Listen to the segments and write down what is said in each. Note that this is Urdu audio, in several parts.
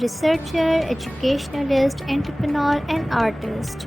researcher, educationalist, entrepreneur, and artist.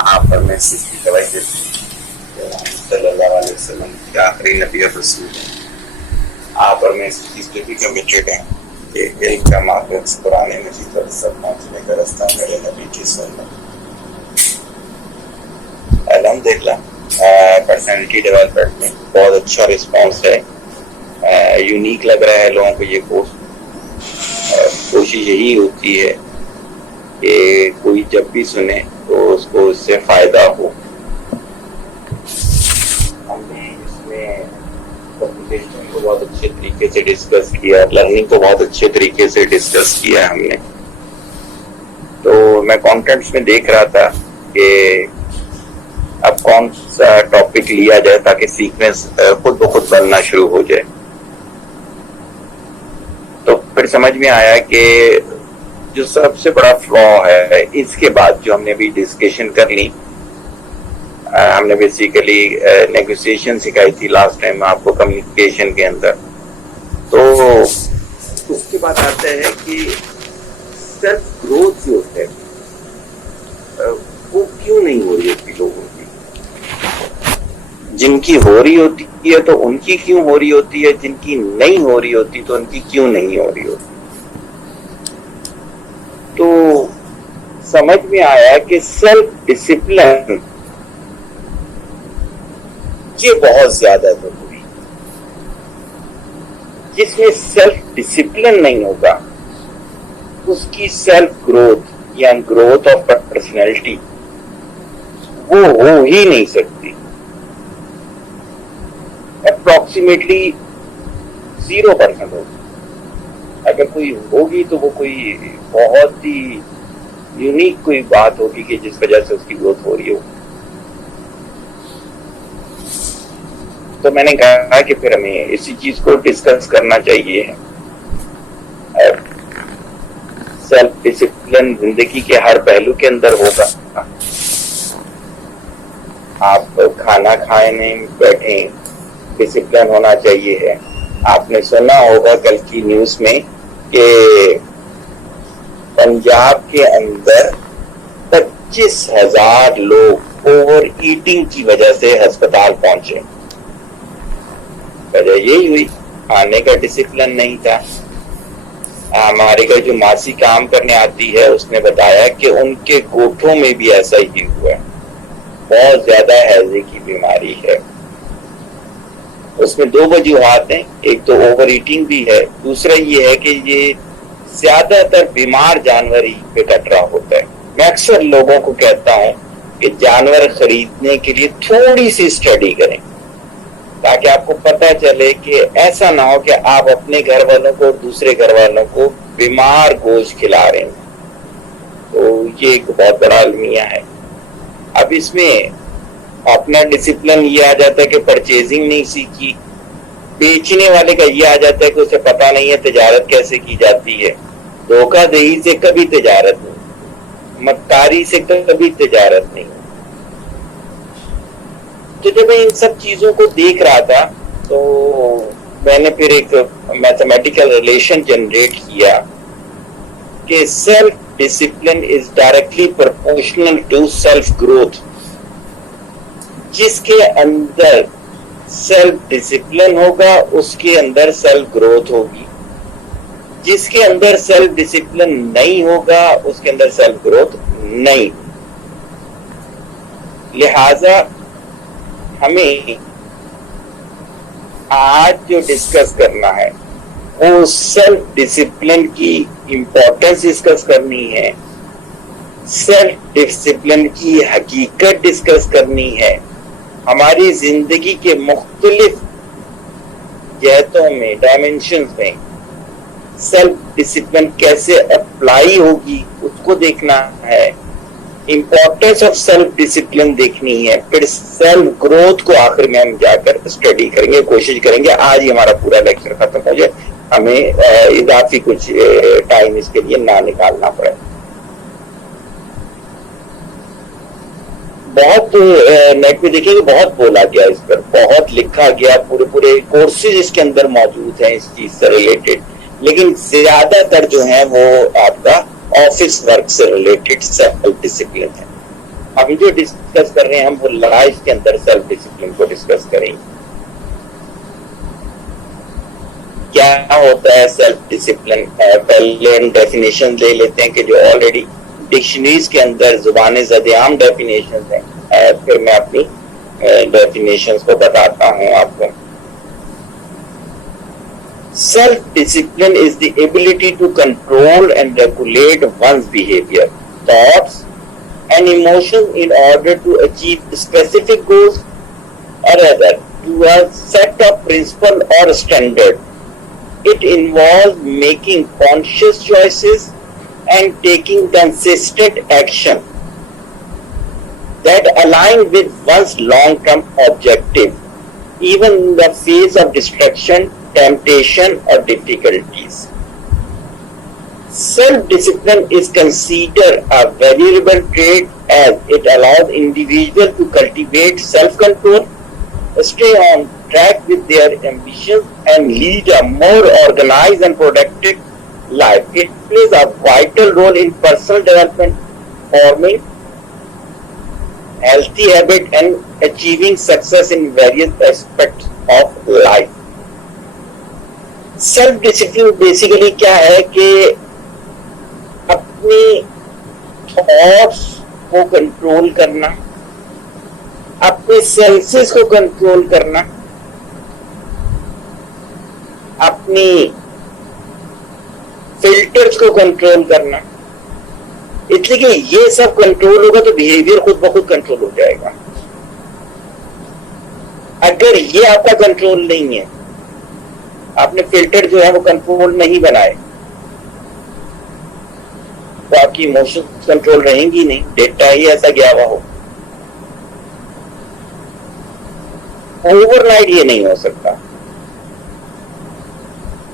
آپ پر محسوس کی گواہی دیتی صلی اللہ علیہ وسلم کے آخری نبی اور رسول ہیں. آپ اور میں اس چیز پہ بھی کمیٹیڈ ہیں کہ علم کا مقصد قرآن مجید پر سب پہنچنے کا رستہ میرے نبی کی سنت. الحمدللہ پرسنالٹی ڈیولپمنٹ میں بہت اچھا رسپانس ہے. یونیک لگ رہا ہے لوگوں کو یہ کورس. کوشش یہی ہوتی ہے کہ کوئی جب بھی سنے تو اس کو اس سے فائدہ ہو. ہم نے اس میں پریزنٹیشن کو بہت اچھے طریقے سے ڈسکس کیا, لرننگ کو بہت اچھے طریقے سے ڈسکس کیا ہم نے. تو میں کانٹینٹس میں دیکھ رہا تھا کہ اب کون سا ٹاپک لیا جائے تاکہ سیکوینس خود بخود بننا شروع ہو جائے. تو پھر سمجھ میں آیا کہ جو سب سے بڑا فلا ہے اس کے بعد جو ہم نے بھی ڈسکشن کر لی, ہم نے بیسیکلی نیگوسیشن سکھائی تھی لاسٹ ٹائم آپ کو کمیونیکیشن کے اندر. تو اس کے بعد آتا ہے کہ سیلف گروتھ جو ہے وہ کیوں نہیں ہو رہی ہوتی لوگوں کی. جن کی ہو رہی ہوتی ہے تو ان کی کیوں ہو رہی ہوتی ہے, جن کی نہیں ہو رہی ہوتی تو ان کی کیوں نہیں ہو رہی ہوتی. تو سمجھ میں آیا کہ سیلف ڈسپلن یہ بہت زیادہ ضروری ہے. جس میں سیلف ڈسپلن نہیں ہوگا اس کی سیلف گروتھ یا گروتھ آف پرسنالٹی وہ ہو ہی نہیں سکتی. اپروکسیمیٹلی 0% ہوگی. اگر کوئی ہوگی تو وہ کوئی بہت ہی یونیک کوئی بات ہوگی کہ جس وجہ سے اس کی گروتھ ہو رہی ہو. تو میں نے کہا کہ پھر ہمیں اسی چیز کو ڈسکس کرنا چاہیے. سیلف ڈسپلن زندگی کے ہر پہلو کے اندر ہوگا. آپ کھانا کھانے بیٹھیں ڈسپلن ہونا چاہیے ہے. آپ نے سنا ہوگا کل کی نیوز میں کہ پنجاب کے اندر 25,000 لوگ اوور ایٹنگ کی وجہ سے ہسپتال پہنچے. وجہ یہی ہوئی کھانے کا ڈسپلن نہیں تھا. ہمارے گھر جو ماسی کام کرنے آتی ہے اس نے بتایا کہ ان کے گوٹھوں میں بھی ایسا ہی ہوا ہے. بہت زیادہ ہیضے کی بیماری ہے. اس میں 2 وجوہات ہیں. ایک تو اوور ایٹنگ بھی ہے, دوسرا یہ ہے کہ یہ زیادہ تر بیمار جانور ہی پہ کٹ رہا ہوتا ہے. میں اکثر لوگوں کو کہتا ہوں کہ جانور خریدنے کے لیے تھوڑی سی اسٹڈی کریں تاکہ آپ کو پتہ چلے کہ ایسا نہ ہو کہ آپ اپنے گھر والوں کو اور دوسرے گھر والوں کو بیمار گوشت کھلا رہے ہیں. تو یہ ایک بہت بڑا المیہ ہے. اب اس میں اپنا ڈسپلن یہ آ جاتا ہے کہ پرچیزنگ نہیں سیکھی. بیچنے والے کا یہ آ جاتا ہے کہ اسے پتہ نہیں ہے تجارت کیسے کی جاتی ہے. دھوکہ دہی سے کبھی تجارت نہیں, مکاری سے کبھی تجارت نہیں. تو جب میں ان سب چیزوں کو دیکھ رہا تھا تو میں نے پھر ایک میتھمیٹیکل ریلیشن جنریٹ کیا کہ self discipline is directly proportional to self growth. جس کے اندر سیلف ڈسپلن ہوگا اس کے اندر سیلف گروتھ ہوگی. جس کے اندر سیلف ڈسپلن نہیں ہوگا اس کے اندر سیلف گروتھ نہیں. لہذا ہمیں آج جو ڈسکس کرنا ہے وہ سیلف ڈسپلن کی امپورٹنس ڈسکس کرنی ہے, سیلف ڈسپلن کی حقیقت ڈسکس کرنی ہے, ہماری زندگی کے مختلف جہتوں میں ڈائمینشنز میں سیلف ڈسپلن کیسے اپلائی ہوگی اس کو دیکھنا ہے. امپورٹینس آف سیلف ڈسپلن دیکھنی ہے. پھر سیلف گروتھ کو آخر میں ہم جا کر اسٹڈی کریں گے, کوشش کریں گے آج ہی ہمارا پورا لیکچر ختم ہو جائے, ہمیں اضافی کچھ ٹائم اس کے لیے نہ نکالنا پڑے. بہت نیٹ پہ دیکھیں گے بہت بولا گیا اس پر, بہت لکھا گیا, پورے کورسز اس کے اندر موجود ہیں اس چیز سے ریلیٹڈ, لیکن زیادہ تر جو ہیں وہ آپ کا آفس ورک سے ریلیٹڈ سیلف ڈسپلن ہے. ابھی جو ڈسکس کر رہے ہیں ہم وہ لائف کے اندر سیلف ڈسپلن کو ڈسکس کریں گے. کیا ہوتا ہے سیلف ڈسپلن؟ پہلے ہم ڈیفینیشن لے لیتے ہیں کہ جو آلریڈی ڈکشنریز کے اندر زبان زد عام ڈیفینیشن ہیں, پھر میں اپنی ڈیفینیشنز کو بتاتا ہوں آپ کو. Self-discipline is the ability to control and regulate one's behavior, thoughts, and emotions in order to achieve specific goals or other to a set of principle or standard. It involves making conscious choices and taking consistent action that align with one's long-term objective, even in the face of distraction, temptation or difficulties. Self-discipline is considered a valuable trait as it allows individuals to cultivate self-control, stay on track with their ambitions and lead a more organized and productive life. It plays a vital role in personal development, forming healthy habits and achieving success in various aspects of life. Self discipline basically کیا ہے کہ اپنی تھاٹس کو کنٹرول کرنا, اپنے سینسز کو کنٹرول کرنا, اپنی فلٹرز کو کنٹرول کرنا. اس لیے کہ یہ سب کنٹرول ہوگا تو بیہیویئر خود بخود کنٹرول ہو جائے گا. اگر یہ آپ کا کنٹرول نہیں ہے, آپ نے فلٹر جو ہے وہ کنٹرول نہیں بنائے, تو آپ کی ایموشن کنٹرول رہیں گی نہیں, ڈیٹا ہی ایسا گیا ہوا ہو. اوور نائٹ یہ نہیں ہو سکتا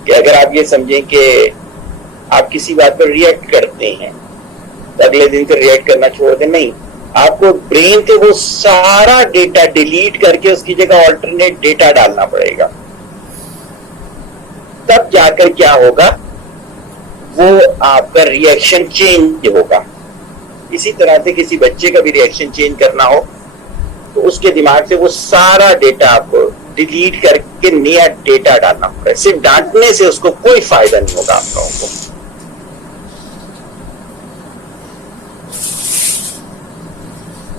کہ اگر آپ یہ سمجھیں کہ آپ کسی بات پر ریئیکٹ کرتے ہیں تو اگلے دن سے ریئیکٹ کرنا چھوڑ دیں. نہیں, آپ کو برین سے وہ سارا ڈیٹا ڈیلیٹ کر کے اس کی جگہ آلٹرنیٹ ڈیٹا ڈالنا پڑے گا, تب جا کر کیا ہوگا, وہ آپ کا ری ایکشن چینج ہوگا. اسی طرح سے کسی بچے کا بھی ری ایکشن چینج کرنا ہو تو اس کے دماغ سے وہ سارا ڈیٹا آپ کو ڈیلیٹ کر کے نیا ڈیٹا ڈالنا پڑے گا. صرف ڈانٹنے سے اس کو کوئی فائدہ نہیں ہوگا آپ لوگوں کو.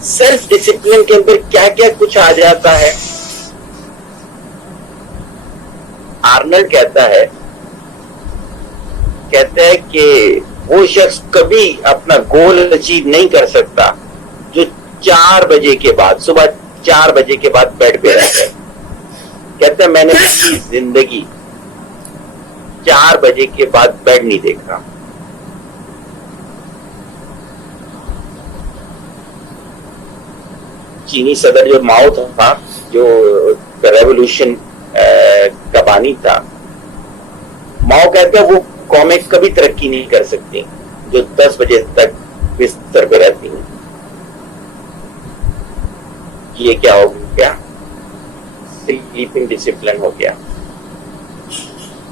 سیلف ڈسپلن کے اندر کیا کیا کچھ آ جاتا ہے. آرنلڈ کہتا ہے کہ وہ شخص کبھی اپنا گول اچیو نہیں کر سکتا جو 4 بجے کے بعد, صبح 4 بجے کے بعد بیڈ پہ رہتا ہے. کہتا ہے میں نے اپنی زندگی 4 بجے کے بعد بیڈ نہیں دیکھا. چینی صدر جو ماؤ تھا, جو ریولوشن کا بانی تھا, ماؤ کہتا ہے وہ قومیں کبھی ترقی نہیں کر سکتی جو 10 بجے تک بستر پہ رہتی ہیں. یہ کیا ہو گیا؟ سلیپنگ ڈسپلن ہو گیا.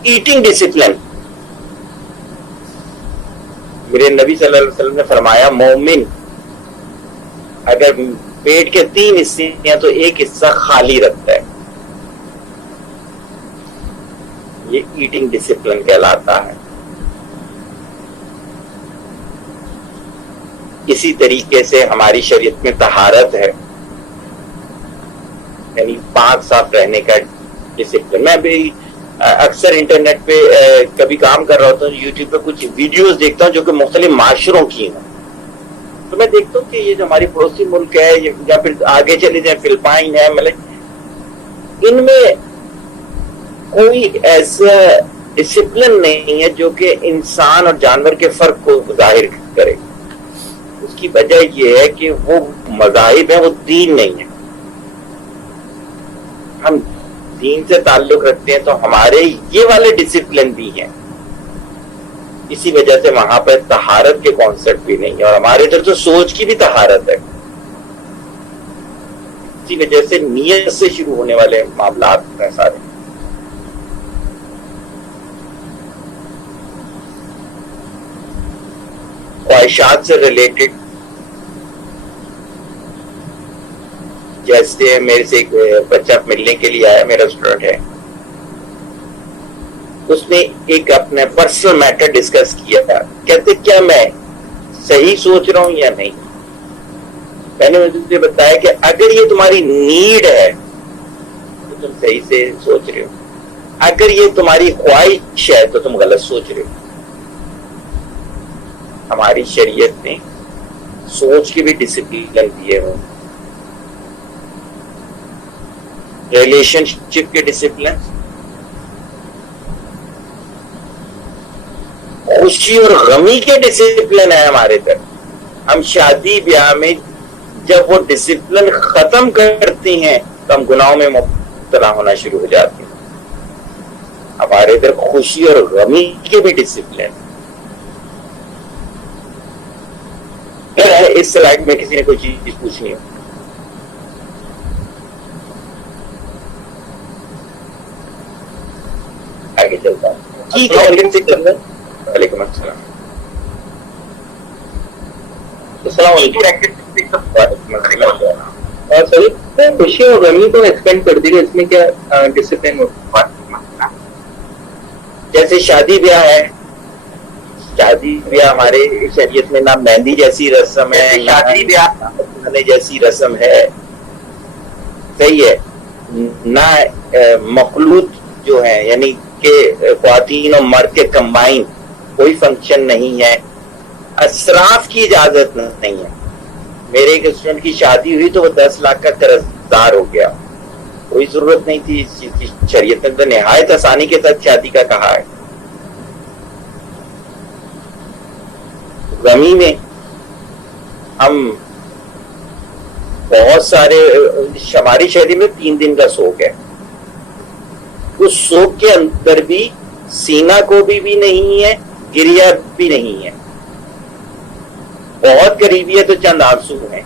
ایٹنگ ڈسپلن, میرے نبی صلی اللہ علیہ وسلم نے فرمایا مومن اگر پیٹ کے 3 حصے ہیں تو ایک حصہ خالی رکھتا ہے. یہ ایٹنگ ڈسپلن کہلاتا ہے. اسی طریقے سے ہماری شریعت میں طہارت ہے, یعنی پاک صاف رہنے کا ڈسپلن. میں بھی اکثر انٹرنیٹ پہ کبھی کام کر رہا ہوتا ہوں, یوٹیوب پہ کچھ ویڈیوز دیکھتا ہوں جو کہ مختلف معاشروں کی ہیں, تو میں دیکھتا ہوں کہ یہ جو ہماری پڑوسی ملک ہے یا پھر آگے چلے جائیں فلپائن ہے, مطلب ان میں کوئی ایسا ڈسپلن نہیں ہے جو کہ انسان اور جانور کے فرق کو ظاہر کرے. اس کی وجہ یہ ہے کہ وہ مذاہب ہیں، وہ دین نہیں ہے. ہم دین سے تعلق رکھتے ہیں تو ہمارے یہ والے ڈسپلن بھی ہیں. اسی وجہ سے وہاں پر طہارت کے کانسیپٹ بھی نہیں ہے، اور ہمارے ادھر تو سوچ کی بھی طہارت ہے. اسی وجہ سے نیت سے شروع ہونے والے معاملات ہیں سارے. خواہشات سے ریلیٹڈ، جیسے میرے سے ایک بچہ ملنے کے لیے آیا، میرا اسٹوڈنٹ ہے، اس نے ایک اپنے پرسنل میٹر ڈسکس کیا تھا. کہتے کیا میں صحیح سوچ رہا ہوں یا نہیں. میں نے مجھے بتایا کہ اگر یہ تمہاری نیڈ ہے تو تم صحیح سے سوچ رہے ہو، اگر یہ تمہاری خواہش ہے تو تم غلط سوچ رہے ہو. ہماری شریعت نے سوچ کے بھی ڈسپلن دیے ہوں، ریلیشن شپ کے ڈسپلن، خوشی اور غمی کے ڈسپلن ہے ہمارے تک. ہم شادی بیاہ میں جب وہ ڈسپلن ختم کرتے ہیں تو ہم گناہوں میں مبتلا ہونا شروع ہو جاتے ہیں. ہمارے ادھر خوشی اور غمی کے بھی ڈسپلن. اس سلائڈ میں کسی نے کوئی چیز پوچھنی ہو؟ آگے چلتا ہوں. ٹھیک ہے. وعلیکم السلام. السلام علیکم. خوشی اور غمی کو ایکسپینڈ کر دیجیے، اس میں کیا ڈسپلن ہوتا ہے؟ جیسے شادی بیاہ ہے، شادی بیاہ ہمارے شریعت میں نہ مہندی جیسی رسم ہے، شادی بیاہ جیسی رسم ہے، صحیح ہے، نہ مخلوط جو ہے یعنی کہ خواتین اور مرد کے کمبائن کوئی فنکشن نہیں ہے. اسراف کی اجازت نہیں ہے. میرے ایک اسٹوڈنٹ کی شادی ہوئی تو وہ 10 لاکھ کا قرض دار ہو گیا. کوئی ضرورت نہیں تھی اس چیز کی. شریعت نے تو نہایت آسانی کے ساتھ شادی کا کہا ہے. غمی میں ہم بہت سارے، ہماری شادی میں 3 دن کا سوگ ہے. اس سوگ کے اندر بھی سینہ کو بھی نہیں ہے، گریا بھی نہیں ہے. بہت قریبی ہے تو چند آنسو ہیں،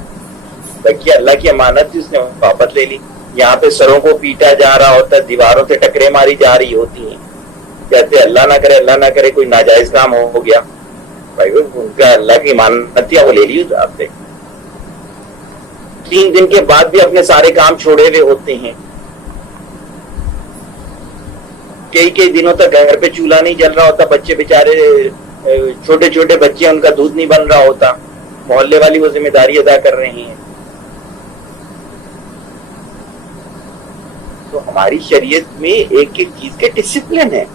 باقی اللہ کی امانت تھی، اس نے واپس لے لی. یہاں پہ سروں کو پیٹا جا رہا ہوتا ہے، دیواروں سے ٹکریں ماری جا رہی ہوتی ہیں. کہتے اللہ نہ کرے، اللہ نہ کرے کوئی ناجائز کام ہو گیا. بھائی ان کا اللہ کی امانت تھی، وہ لے لی آپ سے. 3 دن کے بعد بھی اپنے سارے کام چھوڑے ہوئے ہوتے ہیں. کئی دنوں تک گھر پہ چولہا نہیں جل رہا ہوتا. بچے بےچارے چھوٹے چھوٹے بچے، ان کا دودھ نہیں بن رہا ہوتا. محلے والی وہ ذمہ داری ادا کر رہی ہیں. تو ہماری شریعت میں ایک ایک چیز کے ڈسپلن ہے.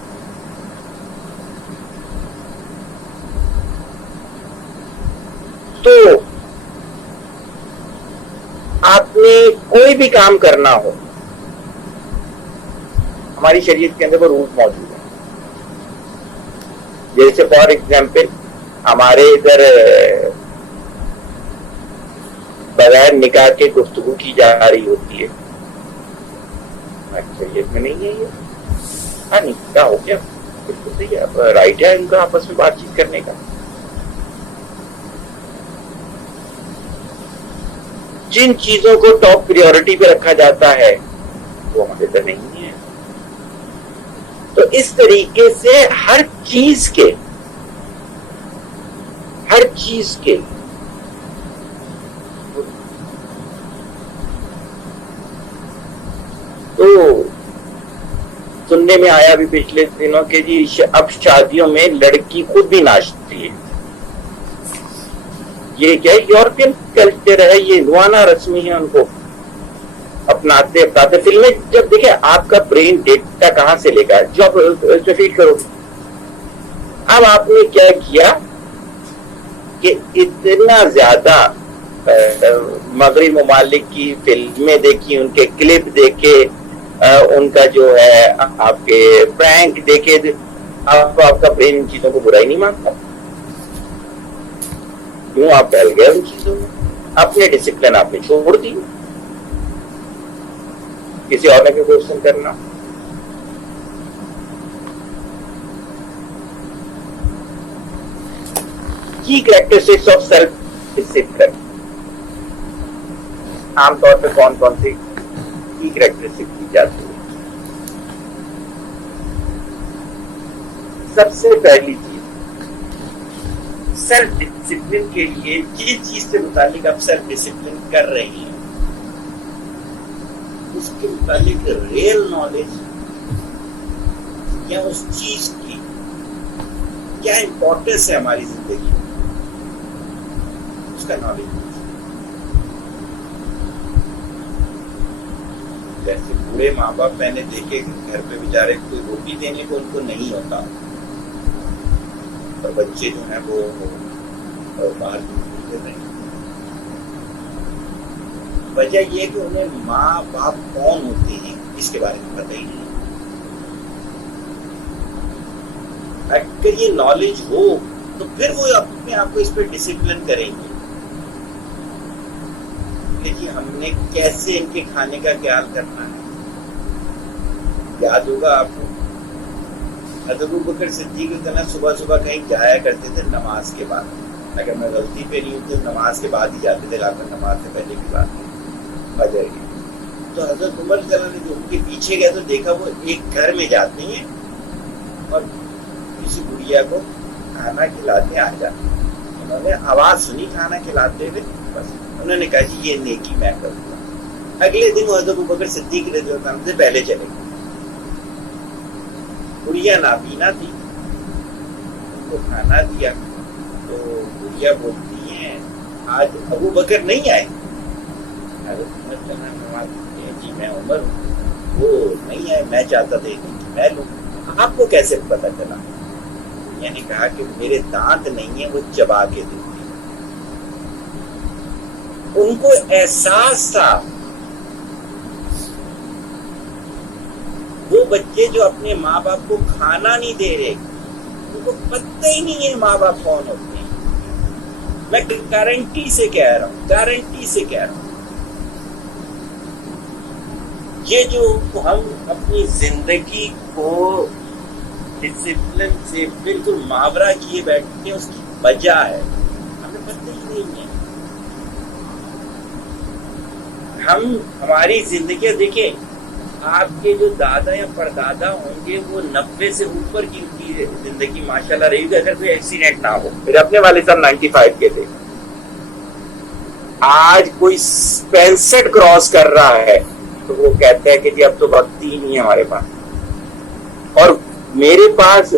تو آپ نے کوئی بھی کام کرنا ہو، ہماری شریعت کے اندر وہ رول موجود ہے. جیسے فار ایگزامپل ہمارے ادھر بغیر نکاح کے گفتگو کی جا رہی ہوتی ہے، ہماری شریعت میں نہیں ہے یہ. ہاں نکاح ہو گیا، بالکل صحیح ہے، رائٹ ہے ان کا آپس میں بات چیت کرنے کا. جن چیزوں کو ٹاپ پریورٹی پہ رکھا جاتا ہے وہ ہمارے ادھر نہیں ہے. تو اس طریقے سے ہر چیز کے تو سننے میں آیا بھی پچھلے دنوں کہ جی اب شادیوں میں لڑکی خود بھی ناچتی ہے. یہ کیا یورپین کلچر ہے، یہ ہندوانہ رسمی ہے، ان کو اپناتے. فلمیں جب دیکھیں آپ کا برین ڈیٹا کہاں سے لے گا جو آپ فیڈ کرو گے. اب آپ نے کیا کیا کہ اتنا زیادہ مغربی ممالک کی فلمیں دیکھی، ان کے کلپ دیکھے، ان کا جو ہے آپ کے پرینک دیکھے آپ کا برین ان چیزوں کو برائی نہیں مانتا. کیوں آپ ڈل گئے ان چیزوں میں؟ اپنے ڈسپلن آپ نے چھوڑ دی. کسی اور نے کوئی کوشچن کرنا؟ کی کریکٹرسٹکس آف سیلف ڈسپلن عام طور پہ کون کون سی کی کریکٹرسٹک کی جاتی ہے؟ سب سے پہلی چیز سیلف ڈسپلن کے لیے جس چیز سے متعلق آپ سیلف ڈسپلن کر رہے ہیں اس کے متعلق ریئل نالج یا اس چیز کی کیا امپورٹنس ہے ہماری زندگی میں، اس کا نالج. جیسے بوڑھے ماں باپ میں نے دیکھے گھر پہ بیچارے کوئی روٹی دینے کو ان کو نہیں ہوتا اور بچے جو ہیں وہ باہر کر رہے ہیں. وجہ یہ کہ انہیں ماں باپ کون ہوتے ہیں اس کے بارے میں پتہ ہی نہیں. اگر یہ نالج ہو تو پھر وہ اپنے آپ کو اس پہ ڈسپلن کریں گے کہ جی ہم نے کیسے ان کے کھانے کا خیال کرنا ہے. یاد ہوگا آپ کو حضرت ابوبکر صدیق رضی اللہ عنہ صبح صبح کہیں جایا کرتے تھے نماز کے بعد. اگر میں غلطی پہ نہیں ہوں تو نماز کے بعد ہی جاتے تھے، نماز سے پہلے کی بات فجر کی. تو حضرت عمر رضی اللہ عنہ نے جو ان کے پیچھے گئے تو دیکھا وہ ایک گھر میں جاتے ہیں اور کسی بڑھیا کو کھانا کھلاتے آ جاتے. انہوں نے آواز سنی کھانا کھلاتے ہوئے، بس انہوں نے کہا جی یہ نیکی میں کروں گا. اگلے دن وہ حضرت ابوبکر صدیق رضی اللہ عنہ سے پہلے چلے گئے. بڑھیا نابینا تھی، ان کو کھانا دیا تو بڑھیا بولتی ہیں آج ابو بکر نہیں آئے. جی میں عمر ہوں، وہ نہیں آئے، میں چاہتا تھا میں لوں. آپ کو کیسے پتا چلا؟ نے کہا کہ میرے دانت نہیں ہیں، وہ چبا کے دیتے. ان کو احساس تھا وہ بچے جو اپنے ماں باپ کو کھانا نہیں دے رہے ان کو پتہ ہی نہیں ہے ماں باپ کون ہوتے ہیں. میں گارنٹی سے کہہ رہا ہوں، گارنٹی سے کہہ رہا ہوں، یہ جو ہم اپنی زندگی کو ڈسپلن سے بالکل ماورا کیے بیٹھتے ہیں اس کی وجہ ہے ہمیں پتہ ہی نہیں ہے. ہم ہماری زندگی دیکھیں، آپ کے جو دادا یا پردادا ہوں گے وہ 90 سے اوپر کی ان کی زندگی ماشاءاللہ رہی گی اگر کوئی ایکسیڈنٹ نہ ہو. میرے اپنے والد صاحب 95 کے تھے. آج کوئی 65 کراس کر رہا ہے تو وہ کہتا ہے کہ جی اب تو وقت ہی نہیں ہے ہمارے پاس. اور میرے پاس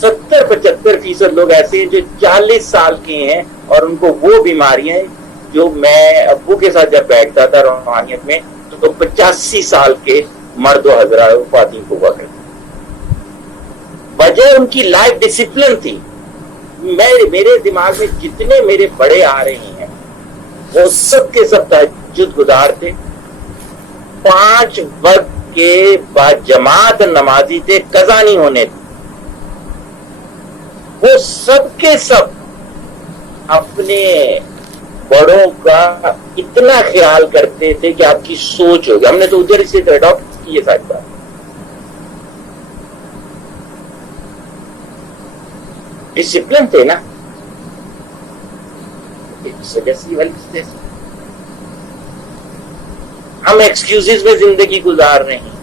70-75% لوگ ایسے ہیں جو 40 سال کے ہیں اور ان کو وہ بیماریاں ہیں جو میں ابو کے ساتھ جب بیٹھتا تھا روحانیت میں تو 85 سال کے مرد و حضرات خواتین کو ہوا کرتے. وجہ ان کی لائف ڈسپلن تھی. میرے دماغ میں جتنے میرے بڑے آ رہے ہیں وہ سب کے سب تہجد گزار تھے، 5 وقت کے بعد جماعت نمازی تھے، قضا نہیں ہونے تھے. وہ سب کے سب اپنے بڑوں کا اتنا خیال کرتے تھے کہ آپ کی سوچ ہوگی. ہم نے تو ادھر سے اڈاپٹ کی یہ ساری بات. ڈسپلن تھے نا، ہم ایکسکیوزز میں زندگی گزار رہے ہیں.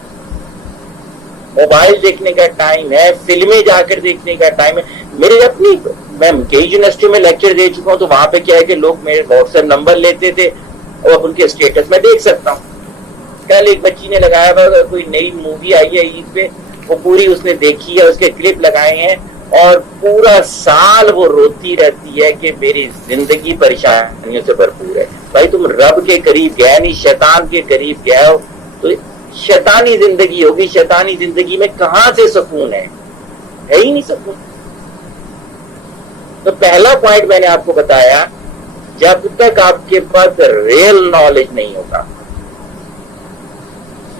موبائل دیکھنے کا ٹائم ہے، فلمیں جا کر دیکھنے کا ٹائم ہے. میرے اپنی میں کئی یونیورسٹی میں لیکچر دے چکا ہوں تو وہاں پہ کیا ہے کہ لوگ میرے واٹس ایپ نمبر لیتے تھے اور اب ان کے اسٹیٹس میں دیکھ سکتا ہوں. کل ایک بچی نے لگایا ہوا کوئی نئی مووی آئی ہے عید پہ، وہ پوری اس نے دیکھی ہے، اس کے کلپ لگائے ہیں اور پورا سال وہ روتی رہتی ہے کہ میری زندگی پریشانیوں سے بھرپور ہے. بھائی تم رب کے قریب گئے نہیں، شیطان کے قریب گئے ہو تو شیطانی زندگی ہوگی. شیطانی زندگی میں کہاں سے سکون ہے ہی نہیں سکون. تو پہلا پوائنٹ میں نے آپ کو بتایا، جب تک آپ کے پاس ریئل نالج نہیں ہوگا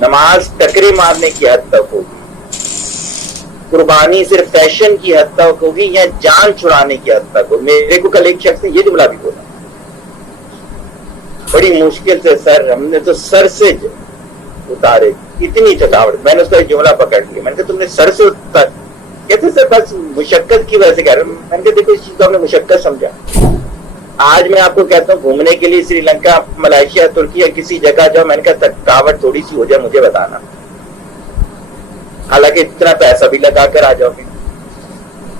نماز ٹکرے مارنے کی حد تک ہوگی, قربانی صرف فیشن کی حد تک ہوگی یا جان چھڑانے کی حد تک ہوگی. میرے کو کل ایک شخص نے یہ جملہ بھی بولا, بڑی مشکل سے سر ہم نے تو سر سے اتارے, اتنی تھکاوٹ. میں نے اس کا ایک جملہ پکڑ لیا, میں نے کہا تم نے سر سے اتار, کہتے سر بس مشقت کی وجہ سے کہہ رہے. میں نے کہا دیکھو اس چیز کو ہم نے مشقت سمجھا. آج میں آپ کو کہتا ہوں گھومنے کے لیے سری لنکا, ملائیشیا, ترکی یا کسی جگہ جاؤ, میں نے کہا تھکاوٹ تھوڑی سی ہو جائے مجھے بتانا, حالانکہ اتنا پیسہ بھی لگا کر آ جاؤ گے.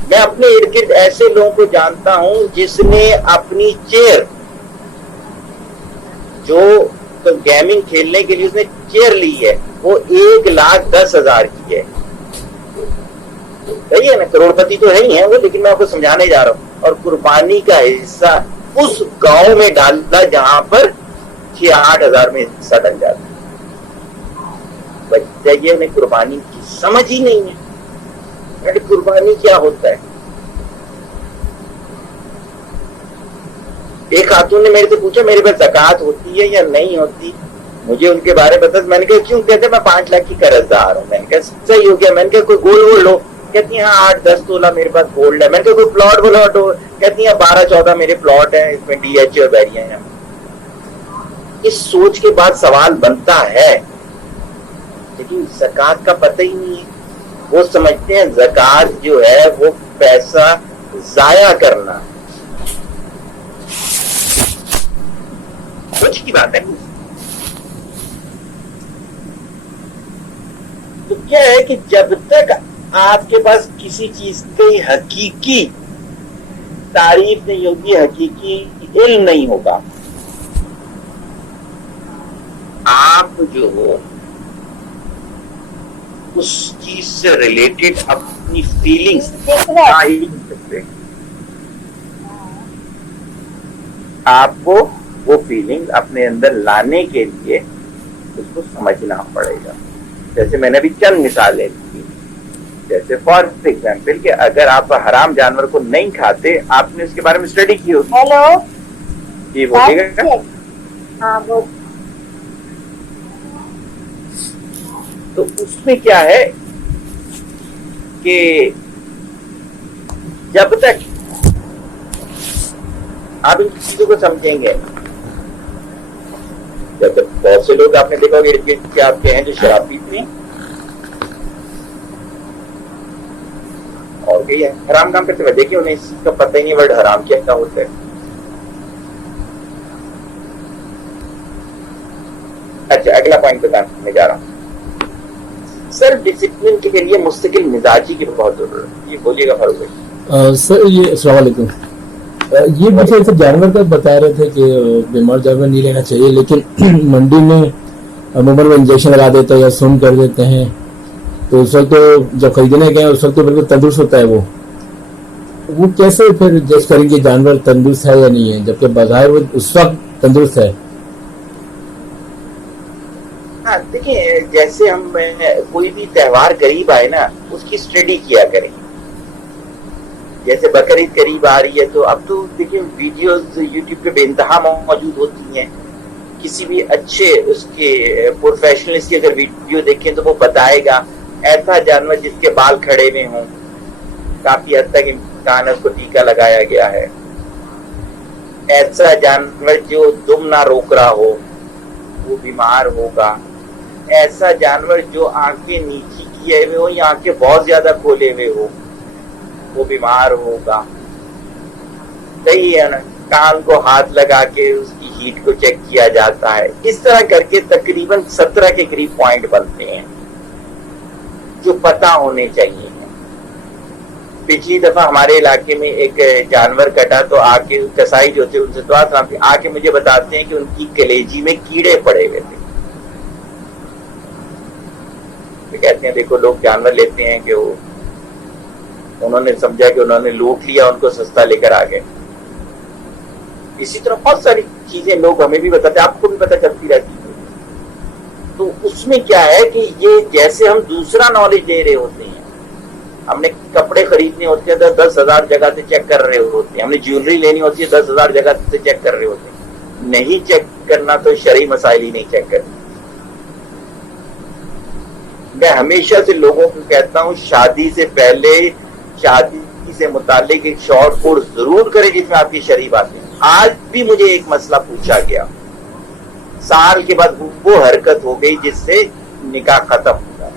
میں اپنے ارد گرد ایسے لوگوں کو جانتا ہوں جس نے اپنی چیئر, جو گیمنگ کھیلنے کے لیے اس نے چیئر لی ہے, وہ 1,10,000 کی ہے. صحیح ہے نا, کروڑ پتی تو ہے ہی ہیں وہ, لیکن میں آپ کو سمجھانے جا رہا ہوں. اور قربانی کا حصہ اس گاؤں میں ڈالتا جہاں پر 6-8 ہزار میں حصہ ڈل جاتا ہے. بچہ یہ انہیں قربانی کی سمجھ ہی نہیں ہے. قربانی کیا ہوتا ہے؟ ایک خاتون نے میرے سے پوچھا میرے پاس زکوٰۃ ہوتی ہے یا نہیں ہوتی, مجھے ان کے بارے میں بتا. میں نے کہا کیوں؟ کہتے میں 5 لاکھ کی قرض دار ہوں. میں نے کہا صحیح ہو گیا. میں نے کہا کوئی گولڈ وولڈ ہو؟ کہتی ہیں ہاں 8-10 تولہ میرے پاس گولڈ ہے. میں نے کہا کوئی پلاٹ ولاٹ ہو؟ کہتی ہیں 12-14 میرے پلاٹ ہیں, اس میں DH اور بیریاں ہیں. اس سوچ کے بعد سوال بنتا ہے, لیکن زکوٰۃ کا پتہ ہی نہیں ہے. وہ سمجھتے ہیں زکوٰۃ جو ہے وہ پیسہ ضائع کرنا. سوچ کی بات ہے. تو کیا ہے کہ جب تک آپ کے پاس کسی چیز کی حقیقی تعریف نہیں ہوگی, حقیقی علم نہیں ہوگا, آپ جو ہو اس چیز سے ریلیٹڈ اپنی فیلنگز نہیں سکتے. آپ کو وہ فیلنگ اپنے اندر لانے کے لیے اس کو سمجھنا پڑے گا. جیسے میں نے ابھی چند مثالیں دی, جیسے فار ایگزامپل کہ اگر آپ حرام جانور کو نہیں کھاتے, آپ نے اس کے بارے میں اسٹڈی کی ہوگی. ہیلو جی بولیے گا. ہاں وہ تو اس میں کیا ہے کہ جب تک آپ ان چیزوں کو سمجھیں گے, جب تک بہت سے لوگ آپ نے دیکھا ہوگا کہ آپ کے ہیں جو شراب پیتے ہیں اور کئی حرام کام کرتے ہوئے, دیکھیے انہیں اس چیز کا پتہ ہی نہیں ورڈ حرام کیا ہوتا ہے. اچھا اگلا پوائنٹ بتانے جا رہا ہوں. سیلف ڈسپلن کے لیے مستقل مزاجی کی بہت ضرورت ہے. یہ بولیے گا فاروق بھائی. سر یہ السلام علیکم. یہ مجھے ایسے جانور کا بتا رہے تھے کہ بیمار جانور نہیں لینا چاہیے, لیکن منڈی میں عموماً وہ انجیکشن لگا دیتے ہیں یا سون کر دیتے ہیں, تو اس وقت تو جب خریدنے گئے اس وقت تو بالکل تندرست ہوتا ہے. وہ کیسے پھر جج کریں گے جانور تندرست ہے یا نہیں ہے, جبکہ بظاہر وہ اس وقت تندرست ہے. ہاں دیکھیں, جیسے ہم کوئی بھی تہوار قریب آئے نا اس کی اسٹڈی کیا کریں. جیسے بقرعید قریب آ رہی ہے تو اب تو دیکھیں ویڈیوز یوٹیوب پہ بے انتہا موجود ہوتی ہیں. کسی بھی اچھے اس کے پروفیشنلسٹ کی اگر ویڈیو دیکھیں تو وہ بتائے گا ایسا جانور جس کے بال کھڑے ہوئے ہوں, کافی حد تک امکان ہے اس کو ٹیکا لگایا گیا ہے. ایسا جانور جو دم نہ روک رہا ہو وہ بیمار ہوگا. ایسا جانور جو آنکھیں نیچی کیے ہوئے ہو یا آنکھیں بہت زیادہ کھولے ہوئے ہو وہ بیمار ہوگا. صحیح ہے نا. کان کو ہاتھ لگا کے اس کی ہیٹ کو چیک کیا جاتا ہے. اس طرح کر کے تقریباً 17 کے قریب پوائنٹ بنتے ہیں جو پتہ ہونے چاہیے. پچھلی دفعہ ہمارے علاقے میں ایک جانور کٹا تو آ کے کسائی جو تھے ان سے دعا سلام آ کے مجھے بتاتے ہیں کہ ان کی کلیجی میں کیڑے پڑے ہوئے تھے. تو کہتے ہیں دیکھو لوگ جانور لیتے ہیں کہ وہ انہوں نے سمجھا کہ انہوں نے لوٹ لیا, ان کو سستا لے کر آ گئے. اسی طرح بہت ساری چیزیں لوگ ہمیں بھی بتاتے ہیں, آپ کو بھی پتہ چلتی رہتی ہے. تو اس میں کیا ہے کہ یہ جیسے ہم دوسرا نالج لے رہے ہوتے ہیں, ہم نے کپڑے خریدنے ہوتے ہیں تو 10,000 جگہ سے چیک کر رہے ہوتے ہیں, ہم نے جیولری لینی ہوتی ہے 10,000 جگہ سے چیک کر رہے ہوتے ہیں. نہیں چیک کرنا تو شرعی مسائل ہی نہیں چیک کرنا. میں ہمیشہ سے لوگوں کو کہتا ہوں شادی سے پہلے شادی سے متعلق ایک شارٹ کورس ضرور کریں جس میں آپ کی شرعی باتیں. آج بھی مجھے ایک مسئلہ پوچھا گیا, سال کے بعد وہ حرکت ہو گئی جس سے نکاح ختم ہو گیا,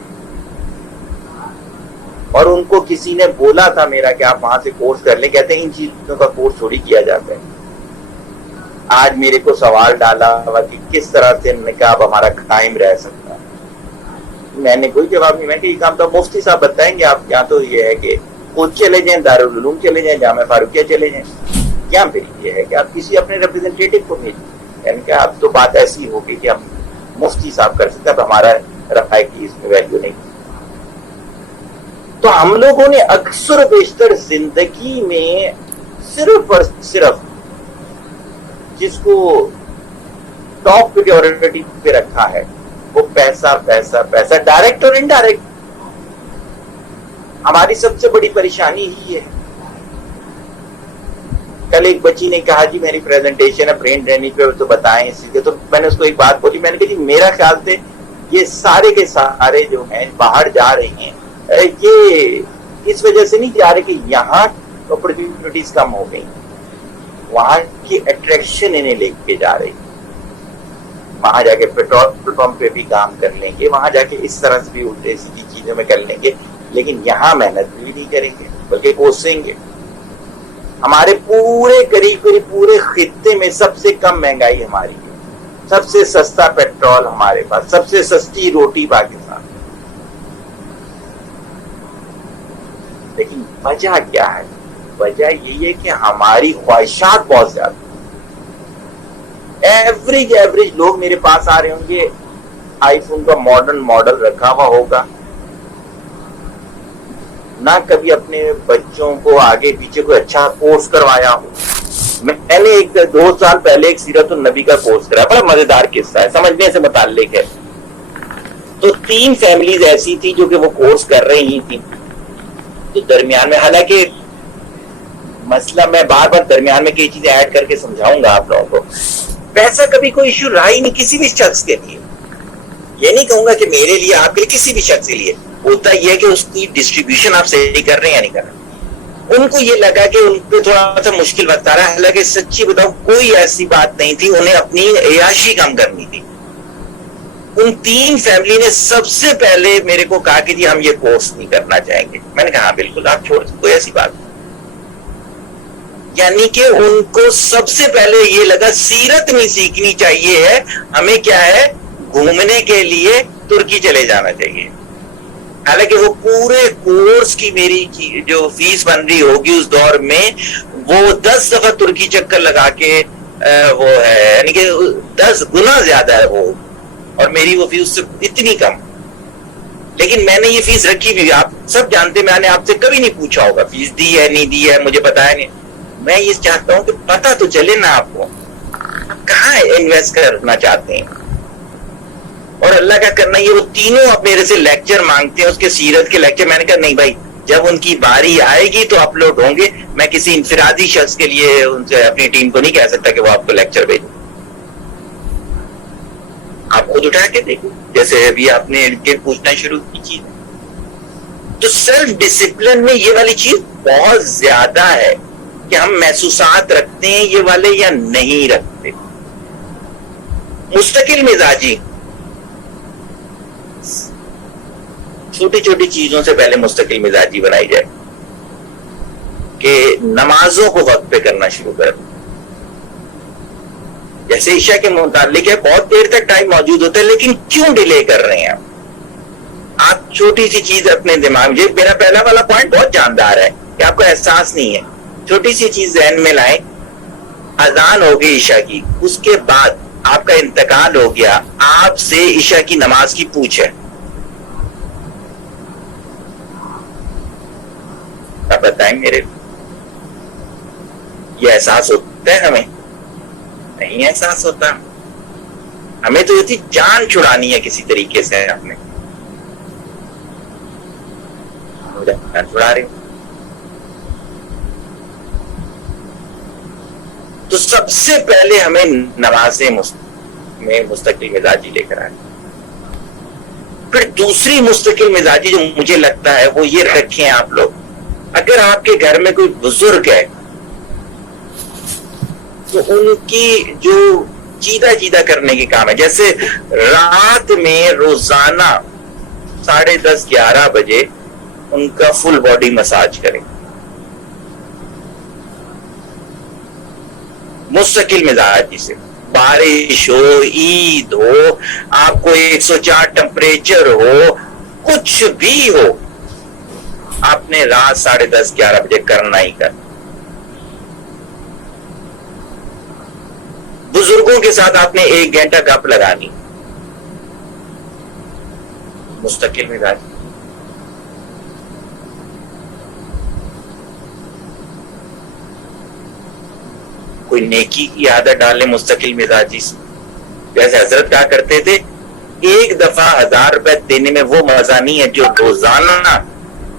اور ان کو کسی نے بولا تھا میرا کہ آپ وہاں سے کورس کر لیں, کہتے ہیں ان چیزوں کا کورس تھوڑی کیا جاتا ہے. آج میرے کو سوال ڈالا ہوا کہ کس طرح سے نکاح ہمارا قائم رہ سکتا ہے. میں نے کوئی جواب نہیں, میں کہ یہ کام تو مفتی صاحب بتائیں گے. آپ یا تو یہ ہے کہ خود چلے جائیں, دارالعلوم چلے جائیں, جامعہ فاروقیہ چلے جائیں, یا پھر یہ ہے کہ آپ کسی اپنے ریپرزینٹیٹو کو بھیجیں. یعنی کہ اب تو بات ایسی ہوگی کہ ہم مفتی صاحب کر سکتے ہیں, اب ہمارا رائے کی اس میں ویلیو نہیں. تو ہم لوگوں نے اکثر و بیشتر زندگی میں صرف اور صرف جس کو ٹاپ پریورٹی پہ رکھا ہے وہ پیسہ پیسہ پیسہ, ڈائریکٹ اور انڈائریکٹ. ہماری سب سے بڑی پریشانی ہی ہے. کل ایک بچی نے کہا جی میری پریزنٹیشن ہے برین ڈریننگ پہ, تو بتائیں اس لیے. تو میں نے اس کو ایک بات بولی, میں نے کہا جی میرا خیال سے یہ سارے کے سارے جو ہیں باہر جا رہے ہیں یہ اس وجہ سے نہیں جا رہے کہ یہاں اپرچونٹیز کم ہو گئی, وہاں کی اٹریکشن انہیں لے کے جا رہی. وہاں جا کے پیٹرول پمپ پہ بھی کام کر لیں گے, وہاں جا کے اس طرح سے بھی الٹے سیدھی چیزوں میں کر لیں گے, لیکن یہاں محنت بھی نہیں کریں گے بلکہ کوسیں گے. ہمارے پورے قریب پورے خطے میں سب سے کم مہنگائی ہماری ہے, سب سے سستا پیٹرول ہمارے پاس, سب سے سستی روٹی پاکستان. لیکن وجہ کیا ہے؟ وجہ یہی ہے کہ ہماری خواہشات بہت زیادہ. ایوریج لوگ میرے پاس آ رہے ہوں گے, آئی فون کا ماڈرن ماڈل رکھا ہوا ہوگا, نہ کبھی اپنے بچوں کو آگے پیچھے کوئی اچھا کورس کروایا ہو. میں نے 2 سال پہلے ایک سیرت النبی کا کورس کرایا, بڑا مزیدار قصہ ہے, سمجھنے سے متعلق ہے. تو 3 فیملیز ایسی تھی جو کہ وہ کورس کر رہی تھی. تو درمیان میں, حالانکہ مسئلہ میں بار بار درمیان میں کئی چیزیں ایڈ کر کے سمجھاؤں گا آپ لوگوں کو. پیسہ کبھی کوئی ایشو رہا ہی نہیں کسی بھی شخص کے لیے. یہ نہیں کہوں گا کہ میرے لیے, آپ کے لیے, کسی بھی شخص کے لیے. ہوتا یہ ہے کہ اس کی ڈسٹریبیوشن آپ صحیح کر رہے ہیں یا نہیں کر رہے. ان کو یہ لگا کہ ان پہ تھوڑا سا مشکل وقت آ رہا ہے, حالانکہ سچی بتاؤں کوئی ایسی بات نہیں تھی, انہیں اپنی عیاشی کم کرنی تھی. ان 3 فیملی نے سب سے پہلے میرے کو کہا کہ جی ہم یہ کورس نہیں کرنا چاہیں گے. میں نے کہا ہاں بالکل آپ چھوڑ, کوئی ایسی بات نہیں. یعنی کہ ان کو سب سے پہلے یہ لگا سیرت نہیں سیکھنی چاہیے ہے, ہمیں کیا ہے گھومنے کے لیے ترکی چلے جانا چاہیے. حالانکہ وہ پورے کورس کی میری جو فیس بن رہی ہوگی اس دور میں وہ 10 دفعہ ترکی چکر لگا کے وہ ہے, یعنی کہ 10 گنا زیادہ ہے وہ, اور میری وہ فیس سے اتنی کم. لیکن میں نے یہ فیس رکھی بھی, آپ سب جانتے, میں نے آپ سے کبھی نہیں پوچھا ہوگا فیس دی ہے نہیں دی ہے, مجھے بتایا نہیں. میں یہ چاہتا ہوں کہ پتہ تو چلے نا آپ کو کہاں انویسٹ کرنا چاہتے ہیں اور اللہ کا کرنا. یہ وہ تینوں اب میرے سے لیکچر مانگتے ہیں, اس کے سیرت کے لیکچر. میں نے کہا نہیں بھائی, جب ان کی باری آئے گی تو اپلوڈ ہوں گے. میں کسی انفرادی شخص کے لیے ان سے اپنی ٹیم کو نہیں کہہ سکتا کہ وہ آپ کو لیکچر بھیجیں. آپ خود اٹھا کے دیکھیں, جیسے ابھی آپ نے پوچھنا شروع کی چیز. تو سیلف ڈسپلن میں یہ والی چیز بہت زیادہ ہے کہ ہم محسوسات رکھتے ہیں یہ والے یا نہیں رکھتے. مستقل مزاجی, چھوٹی چھوٹی چیزوں سے پہلے مستقل مزاجی بنائی جائے کہ نمازوں کو وقت پہ کرنا شروع کر. جیسے عشاء کے متعلق ہے, بہت دیر تک ٹائم موجود ہوتا ہے, لیکن کیوں ڈیلے کر رہے ہیں آپ چھوٹی سی چیز اپنے دماغ میں. میرا پہلا والا پوائنٹ بہت جاندار ہے کہ آپ کو احساس نہیں ہے. چھوٹی سی چیز ذہن میں لائیں, اذان ہو گئی عشاء کی, اس کے بعد آپ کا انتقال ہو گیا, آپ سے عشاء کی نماز کی پوچھ ہے. آپ بتائیں میرے, یہ احساس ہوتا ہے ہمیں؟ نہیں احساس ہوتا. ہمیں تو یہ تھی جان چھڑانی ہے کسی طریقے سے, ہم نے جان چھڑا رہے. تو سب سے پہلے ہمیں نمازیں میں مستقل مزاجی لے کر آئے. پھر دوسری مستقل مزاجی جو مجھے لگتا ہے وہ یہ رکھیں آپ لوگ, اگر آپ کے گھر میں کوئی بزرگ ہے تو ان کی جو چیدہ کرنے کی کام ہے, جیسے رات میں روزانہ 10:30-11 بجے ان کا فل باڈی مساج کریں, مستقل مزاجی سے. بارش ہو, عید ہو, آپ کو 104 ٹمپریچر ہو, کچھ بھی ہو, آپ نے رات 10:30-11 بجے کرنا ہی کرنا. بزرگوں کے ساتھ آپ نے 1 گھنٹہ گپ لگانی, مستقل مزاج. کوئی نیکی کی عادت ڈالیں مستقل مزاجی سے. جیسے حضرت کہا کرتے تھے, ایک دفعہ 1000 روپے دینے میں وہ مزہ نہیں ہے جو روزانہ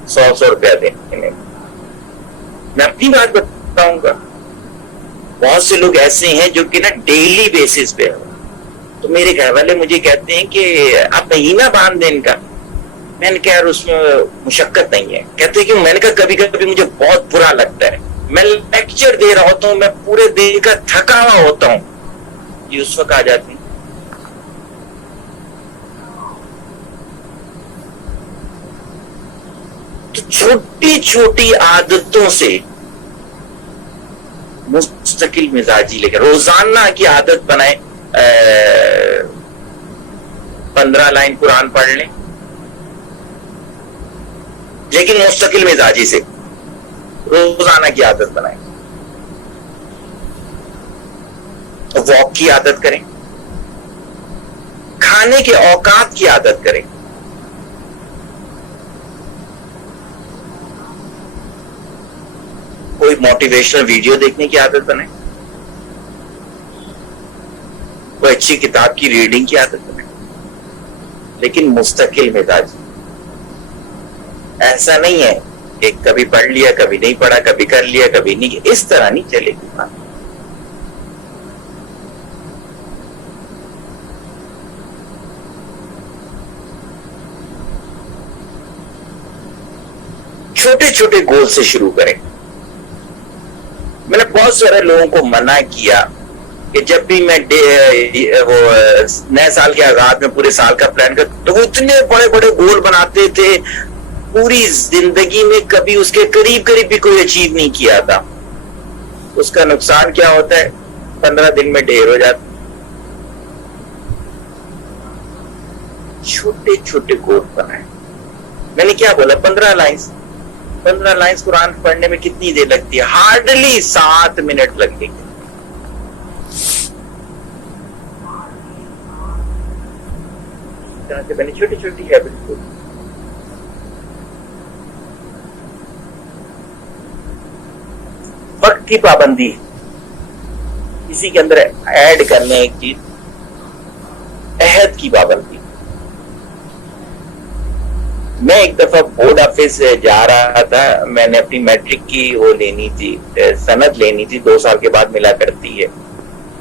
100 روپیہ دینے میں. میں اپنی بات بتاؤں گا, بہت سے لوگ ایسے ہیں جو کہ نا ڈیلی بیسس پہ ہو, تو میرے گھر والے مجھے کہتے ہیں کہ آپ مہینہ باندھ دیں ان کا. میں نے کہا یار اس میں مشقت نہیں ہے. کہتے ہیں کہ میں نے کہا کبھی کبھی مجھے بہت برا لگتا ہے, میں لیکچر دے رہا ہوتا ہوں, میں پورے دن کا تھکا ہوا ہوتا ہوں, یہ اس وقت آ جاتی. تو چھوٹی چھوٹی عادتوں سے مستقل مزاجی لے کر روزانہ کی عادت بنائیں. 15 لائن قرآن پڑھ لیں, لیکن مستقل مزاجی سے روزانہ کی عادت بنائیں. واک کی عادت کریں, کھانے کے اوقات کی عادت کریں. کوئی موٹیویشنل ویڈیو دیکھنے کی عادت بنائیں, کوئی اچھی کتاب کی ریڈنگ کی عادت بنائیں, لیکن مستقل مزاج. ایسا نہیں ہے کہ کبھی پڑھ لیا کبھی نہیں پڑھا, کبھی کر لیا کبھی نہیں, اس طرح نہیں چلے گی بات. چھوٹے چھوٹے گول سے شروع کریں. میں نے بہت سارے لوگوں کو منع کیا کہ جب بھی میں وہ نئے سال کے آغاز میں پورے سال کا پلان کر, تو وہ اتنے بڑے بڑے گول بناتے تھے, پوری زندگی میں کبھی اس کے قریب بھی کوئی اچیو نہیں کیا تھا. اس کا نقصان کیا ہوتا ہے, 15 دن میں ڈھیر ہو جاتا. چھوٹے چھوٹے گول بنائیں. میں نے کیا بولا, 15 لائنز قرآن پڑھنے میں کتنی دیر لگتی ہے؟ ہارڈلی 7 منٹ لگیں گے. میں نے چھوٹی چھوٹی ہیبٹ کو وقت کی پابندی کسی کے اندر ایڈ کرنے, ایک چیز عہد کی پابندی. میں ایک دفعہ بورڈ آفس جا رہا تھا, میں نے اپنی میٹرک کی وہ لینی تھی, سند لینی تھی, 2 سال کے بعد ملا کرتی ہے.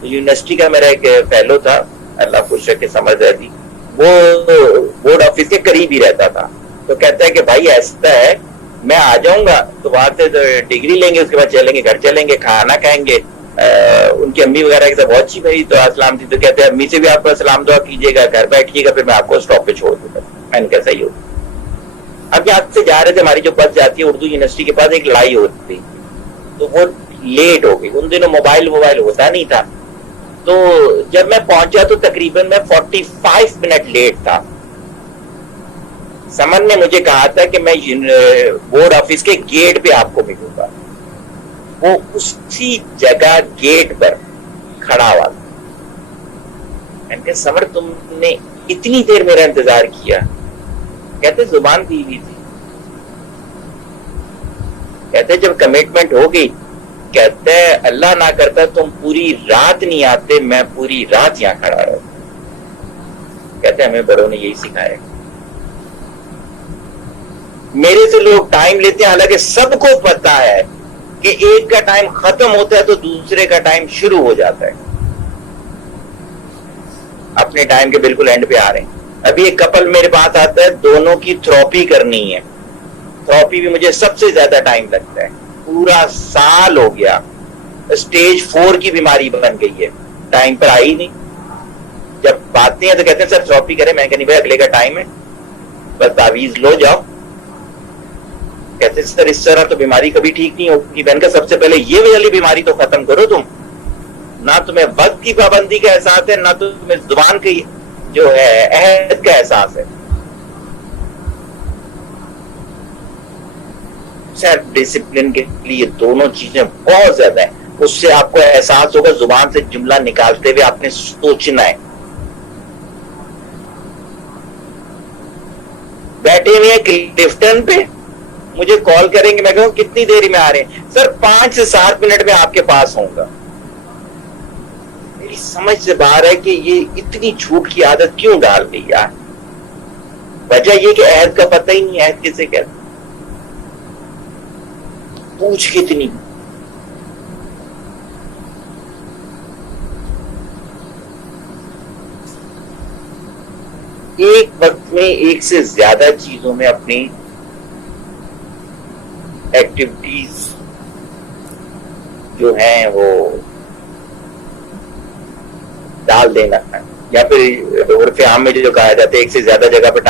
یونیورسٹی کا میرا ایک فیلو تھا, اللہ خوش رکھے, سمجھ رہی, وہ بورڈ آفس کے قریب ہی رہتا تھا. تو کہتا ہے کہ بھائی ایسا ہے, میں آ جاؤں گا تو وہاں سے ڈگری لیں گے, اس کے بعد چلیں گے, گھر چلیں گے, کھانا کھائیں گے. ان کی امی وغیرہ کے ساتھ بہت اچھی میری دعا سلام تھی, تو کہتے ہیں امی سے بھی آپ کا سلام دعا کیجیے گا, گھر بیٹھیے گا, پھر میں آپ کو اسٹاپ پہ چھوڑ دوں گا. میں نے کہا صحیح ہوگا. اب یہاں سے جا رہے تھے, ہماری جو بس جاتی ہے اردو یونیورسٹی کے پاس ایک لائی ہوتی, تو وہ لیٹ ہو گئی. ان دنوں موبائل ہوتا نہیں تھا, تو جب میں پہنچا تو تقریباً میں 45 منٹ لیٹ تھا. سمن نے مجھے کہا تھا کہ میں بورڈ آفس کے گیٹ پہ آپ کو ملوں گا. وہ اسی جگہ گیٹ پر کھڑا ہوا تھا. میں نے کہا سمر تم نے اتنی دیر میرا انتظار کیا؟ کہتے زبان دی ہوئی تھی. کہتے جب کمٹمنٹ ہو گئی, کہتے ہیں اللہ نہ کرتا تم پوری رات نہیں آتے, میں پوری رات یہاں کھڑا رہتا. کہتے ہمیں بڑوں نے یہی سکھایا. میرے سے لوگ ٹائم لیتے ہیں, حالانکہ سب کو پتا ہے کہ ایک کا ٹائم ختم ہوتا ہے تو دوسرے کا ٹائم شروع ہو جاتا ہے. اپنے ٹائم کے بالکل اینڈ پہ آ رہے ہیں. ابھی ایک کپل میرے پاس آتا ہے, دونوں کی تھراپی کرنی ہے, تھراپی بھی مجھے سب سے زیادہ ٹائم لگتا ہے, پورا سال ہو گیا, اسٹیج 4 کی بیماری بن گئی ہے, ٹائم پر آئی نہیں. جب آتے ہیں تو کہتے ہیں سر تھراپی کریں, میں کہ نہیں بھائی اگلے کا ٹائم ہے, بس تعویذ لو جاؤ. کہتے سر اس طرح تو بیماری کبھی ٹھیک نہیں ہوگی. میں نے کہا سب سے پہلے یہ والی بیماری تو ختم کرو تم. نہ تمہیں وقت کی پابندی کا احساس ہے, نہ تمہیں زبان کی جو ہے عہد کا احساس ہے. سیلف ڈسپلن کے لیے دونوں چیزیں بہت زیادہ ہیں. اس سے آپ کو احساس ہوگا زبان سے جملہ نکالتے ہوئے آپ نے سوچنا ہے. بیٹھے ہوئے ہیں کلفٹن پہ, مجھے کال کریں گے, میں کہوں کتنی دیر میں آ رہے ہیں, سر 5 سے 7 منٹ میں آپ کے پاس ہوں گا. میری سمجھ سے باہر ہے کہ یہ اتنی جھوٹ کی عادت کیوں ڈال دی یار. وجہ یہ کہ عہد کا پتہ ہی نہیں, عہد کسے کہتے, پوچھ کتنی. ایک وقت میں ایک سے زیادہ چیزوں میں اپنی ایکٹیویٹیز جو ہیں وہ ڈال دینا, یا پھر عرف عام میں جو کہا جاتا ہے ایک سے زیادہ جگہ پہ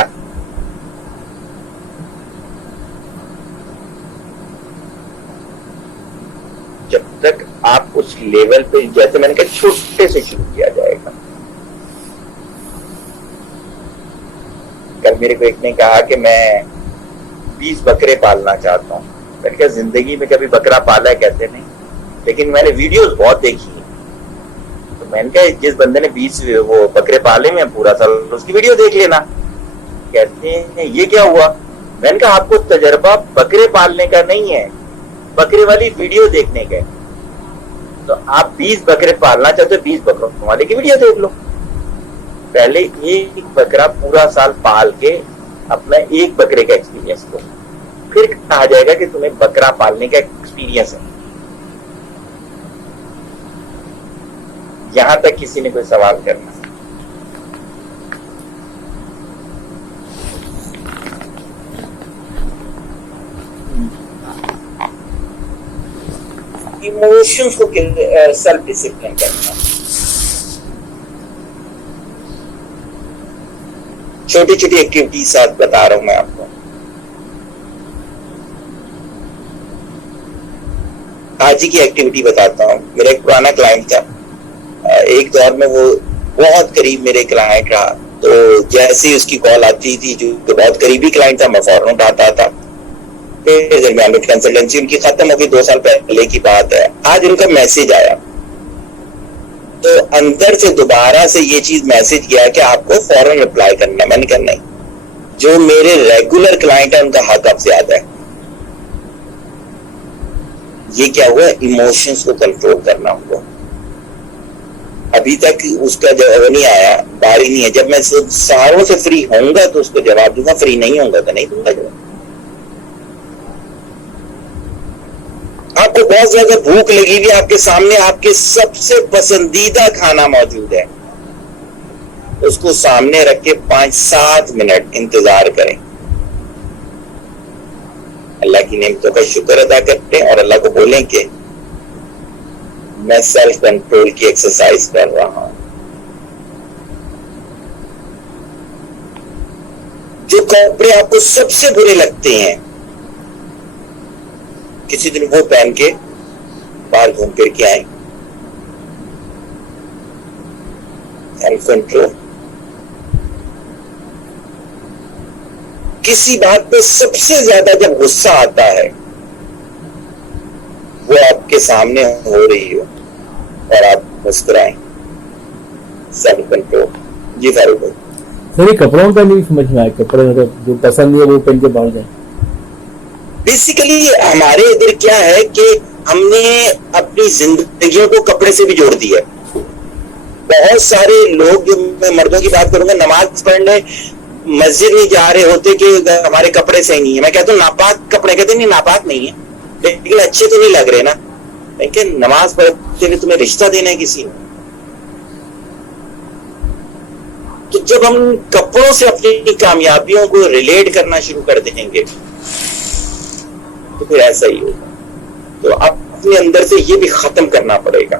جب تک آپ اس لیول پہ, جیسے میں نے کہا چھوٹے سے شروع کیا جائے گا. کل میرے کو ایک نے کہا کہ میں 20 بکرے پالنا چاہتا ہوں. میں نے کہا زندگی میں کبھی بکرا پالا ہے؟ کہتے نہیں, لیکن میں نے ویڈیوز بہت دیکھی ہیں. تو میں نے کہا جس بندے نے 20 وہ بکرے پالے میں پورا سال, اس کی ویڈیو دیکھ لینا. کہتے ہیں یہ کیا ہوا؟ میں نے کہا آپ کو تجربہ بکرے پالنے کا نہیں ہے, بکرے والی ویڈیو دیکھنے کا. تو آپ 20 بکرے پالنا چاہتے ہو, 20 بکروں والے کی ویڈیو دیکھ لو. پہلے ایک بکرا پورا سال پال کے اپنا ایک بکرے کا ایکسپیرینس دو, پھر کہا جائے گا کہ تمہیں بکرا پالنے کا ایکسپیرینس ہے. یہاں تک کسی نے کوئی سوال کرنا؟ ایموشنز کو سیلف ڈسپلن کرنا. چھوٹی چھوٹی ایکٹیویٹی ساتھ بتا رہا ہوں میں آپ کو. آج ہی کی ایکٹیویٹی بتاتا ہوں. میرا ایک پرانا کلائنٹ تھا, ایک دور میں وہ بہت قریب میرے کلائنٹ رہا. تو جیسے ہی اس کی کال آتی تھی, جو بہت قریبی کلائنٹ تھا, میں فوراً اٹھاتا تھا. پھر درمیان میں کنسلٹنسی ان کی ختم ہو گئی, 2 سال پہلے کی بات ہے. آج ان کا میسج آیا, تو اندر سے دوبارہ سے یہ چیز میسج کیا کہ آپ کو فوراً رپلائی کرنا. میں نے کہا نہیں, جو میرے ریگولر کلائنٹ ہیں ان کا حق اب زیادہ ہے. یہ کیا ہوا؟ ایموشنز کو کنٹرول کرنا ہوا. ابھی تک اس کا جواب نہیں آیا, باری نہیں ہے. جب میں ساروں سے فری ہوں گا تو اس کو جواب دوں گا, فری نہیں ہوں گا تو نہیں دوں گا جواب. آپ کو بہت زیادہ بھوک لگی ہوئی, آپ کے سامنے آپ کے سب سے پسندیدہ کھانا موجود ہے, اس کو سامنے رکھ کے 5-7 منٹ انتظار کریں. اللہ کی نعمتوں کا شکر ادا کرتے ہیں اور اللہ کو بولیں کہ میں سیلف کنٹرول کی ایکسرسائز کر رہا ہوں. جو کپڑے آپ کو سب سے برے لگتے ہیں, کسی دن وہ پہن کے باہر گھوم پھر کے آئیں. Self control. کسی بات پہ سب سے زیادہ جب غصہ آتا ہے, وہ آپ کے سامنے ہو رہی ہو اور آپ مسکرائیں. Self control. جی فاروق بھائی. سر یہ کپڑوں کا نہیں سمجھ میں آئے, کپڑے جو پسند ہے وہ پہن کے باہر جائیں. بیسیکلی ہمارے ادھر کیا ہے کہ ہم نے اپنی زندگیوں کو کپڑے سے بھی جوڑ دیا ہے. بہت سارے لوگ, جو میں مردوں کی بات کروں گا, نماز پڑھنے مسجد نہیں جا رہے ہوتے کہ ہمارے کپڑے صحیح نہیں ہے. میں کہتا ہوں ناپاک کپڑے, کہتے نہیں ناپاک نہیں ہے, لیکن اچھے تو نہیں لگ رہے نا. لیکن نماز پڑھتے ہوئے تمہیں رشتہ دینا ہے کسی نے, تو جب ہم کپڑوں سے اپنی کامیابیوں کو ریلیٹ کرنا شروع کر دیں گے تو پھر ایسا ہی ہوگا. تو اپنے اندر سے یہ بھی ختم کرنا پڑے گا.